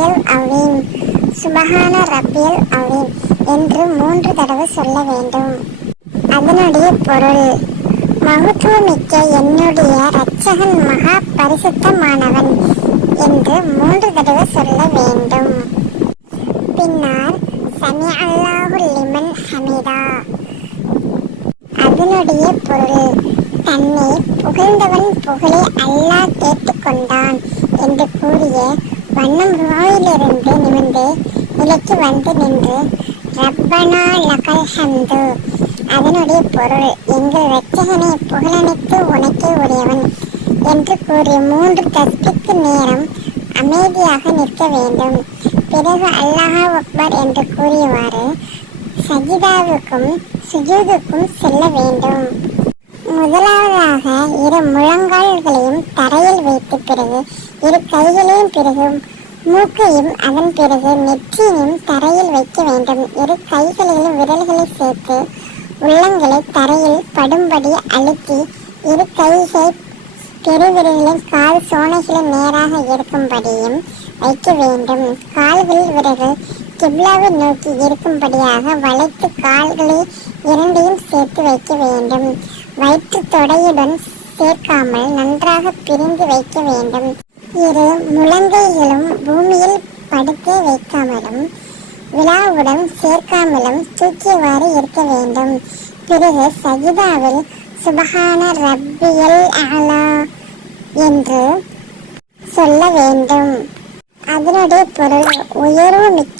ரப்பியல் அவீம், சுபஹான ரப்பியல் அவீம் என்று 3 தடவை சொல்ல வேண்டும். அதனுடைய பொருள்: மகத்துவமிக்க என்னுடைய இரட்சகன் மகா பரிசுத்தமானவன் என்று 3 தடவை சொல்ல வேண்டும். பின்னர் சமி அல்லாஹு லிமன் ஹமிதா. அதனுடைய பொருள்: தன்னை புகழ்ந்தவன் புகழை அல்லாஹ் கேட்டுக்கொண்டான் என்று கூறிய வண்ணம் ருவாயிலிருந்து நிமிர்ந்து நிலைக்கு வந்து நின்று ரப்பனா லகல் ஹம்து. அதனுடைய பொருள்: எங்கள் இரட்சகனை புகழனைத்து உனக்கே உரியவன் என்று கூறி 3 தஸ்பீஹ்க்கு நேரம் அமைதியாக நிற்க வேண்டும். பிறகு அல்லாஹ் அக்பர் என்று கூறியவாறு சஜிதாவுக்கும் சுஜூதுக்கும் செல்ல வேண்டும். முதலாவதாக 2 முழங்கால்களையும் தரையில் வைத்து, பிறகு 2 கைகளையும், பிறகு மூக்கையும், அதன் பிறகு நெற்றியையும் தரையில் வைக்க வேண்டும். 2 கைகளிலும் விரல்களை சேர்த்து உள்ளங்களை தரையில் படும்படி அழுத்தி 2 கைகள் பெருவிரலின் கால் சோனைகளில் நேராக இருக்கும்படியும் வைக்க வேண்டும். கால்களில் விரல்கள் கிப்லாவை நோக்கி இருக்கும்படியாக வளைத்து கால்களை 2ஐயும் சேர்த்து வைக்க வேண்டும். வயிற்று தொடையுடன் சேர்க்காமல் நன்றாக பிரிந்து வைக்க வேண்டும். 2 முழங்கைகளும் பூமியில் படுத்தே வைக்காமலும் விழாவுடன் சேர்க்காமலும் தூக்கியவாறு இருக்க வேண்டும். பிறகு சஜிதாவில் சுபஹான ரப்பியல் அலா என்று சொல்ல வேண்டும். அதனுடைய பொருள்: உயர்வு மிக்க